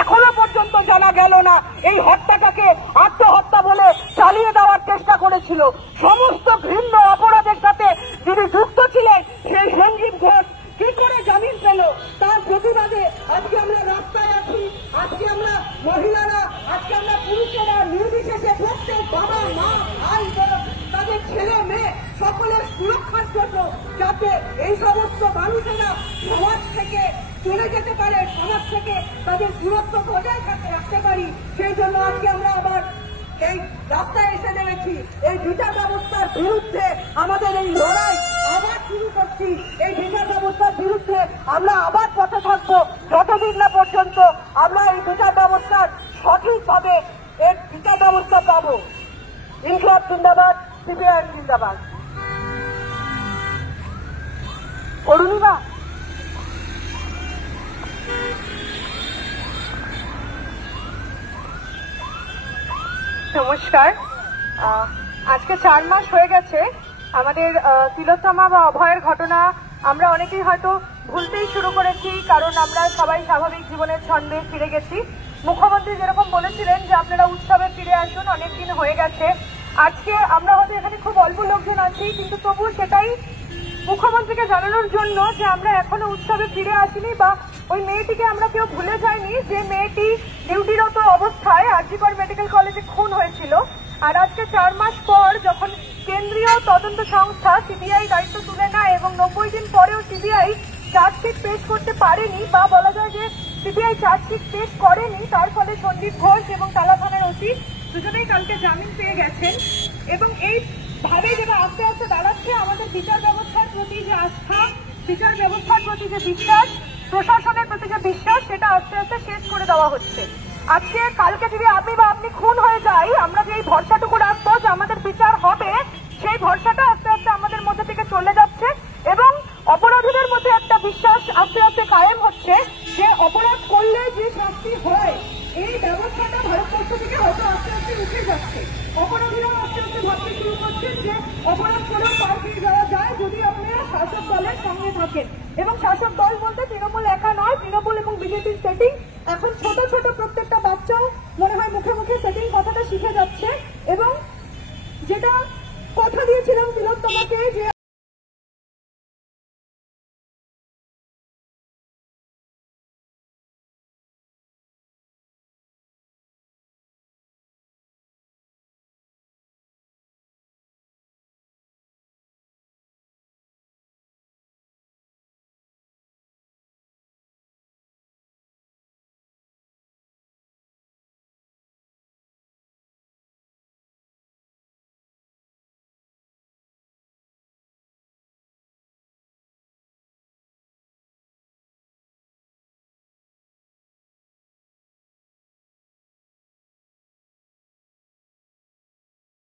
এখনো পর্যন্ত জানা গেল না এই হত্যাটাকে আত্মহত্যা বলে চালিয়ে দেওয়ার চেষ্টা করেছিল। সমস্ত ভিন্ন অপরাধের সাথে যিনি যুক্ত ছিলেন সেই সঞ্জীব ঘোষ কি করে জামিন পেল, তার প্রতিবাদে আজকে আমরা রাস্তায় আছি। আজকে আমরা মহিলারা, আজকে আমরা পুরুষেরা নির্বিশেষে প্রত্যেক বাবা মা ভাই তাদের ছেলে মেয়ে সকলের সুরক্ষার জন্য, যাতে এই সমস্ত মানুষেরা সমাজ থেকে চলে যেতে পারে, সমাজ থেকে তাদের দূরত্ব বজায় রাখতে পারি, সেই জন্য আজকে আমরা আবার এই রাস্তায় এসে নেমেছি। এই বিচার ব্যবস্থার বিরুদ্ধে আমাদের এই লড়াই আবার শুরু করছি। এই বিচার ব্যবস্থার বিরুদ্ধে আমরা আবার পথে থাকবো যতদিন না পর্যন্ত আমরা এই বিচার ব্যবস্থার সঠিকভাবে এর বিচার ব্যবস্থা পাবো। ইনকিলাব জিন্দাবাদ, সিপিআইএম জিন্দাবাদ। অরুণিমা, নমস্কার। আজকে 4 মাস হয়ে গেছে আমাদের তিলোত্তমা বা অভয়ের ঘটনা আমরা অনেকেই হয়তো ভুলতেই শুরু করেছি, কারণ আমরা সবাই স্বাভাবিক জীবনের ছন্দে ফিরে গেছি। মুখ্যমন্ত্রী যেরকম বলেছিলেন যে আপনারা উৎসবে ফিরে আসুন, অনেকদিন হয়ে গেছে। আজকে আমরা হয়তো এখানে খুব অল্প লোকজন আছি, কিন্তু তবু সেটাই মুখ্যমন্ত্রীকে জানানোর জন্য যে আমরা এখনো উৎসবে ফিরে আসিনি বা ওই মেয়েটিকে আমরা কেউ ভুলে যাইনি, যে মেয়েটি ডিউটিরত অবস্থায় আরজিকর মেডিকেল কলেজে খুন হয়েছিল। আর আজকে 4 মাস পর যখন কেন্দ্রীয় তদন্ত সংস্থা সিবিআই দায়িত্ব তুলে নেয় এবং 90 দিন পরেও সিবিআই চার্জশিট পেশ করতে পারেনি, বা বলা যায় যে সিবিআই চার্জশিট পেশ করেনি, তার ফলে সঞ্জীব ঘোষ এবং তালা থানার ওসি দুজনেই কালকে জামিন পেয়ে গেছেন। এবং এই ভাবে যেটা আস্তে আস্তে দাঁড়াচ্ছে আমাদের বিচার ব্যবস্থার প্রতি যে আস্থা, বিচার ব্যবস্থার প্রতি যে বিশ্বাস, প্রশাসনের প্রতি যে বিশ্বাস, সেটা আস্তে আস্তে শেষ করে দেওয়া হচ্ছে। আজকে কালকে যদি আমি বা আপনি খুন হয়ে যাই, আমরা যে এই ভরসাটুকু রাখবো যে আমাদের বিচার হবে, সেই ভরসাটা আস্তে আস্তে আমাদের মধ্যে থেকে চলে যাচ্ছে এবং অপরাধীদের মধ্যে একটা বিশ্বাস আস্তে আস্তে কায়েম হচ্ছে যে অপরাধ করলে যে শাস্তি হয়, এই ব্যবস্থাটা ভারতবর্ষ থেকে হয়তো আস্তে আস্তে উঠে যাচ্ছে। অপরাধীরাও আস্তে আস্তে ভাবতে শুরু করছেন যে অপরাধ করেও পার পেয়ে যাওয়া যায় যদি আপনারা শাসক দলের সঙ্গে থাকেন। এবং শাসক দল বলতে তৃণমূল একা নয়, তৃণমূল এবং বিজেপির সেটিং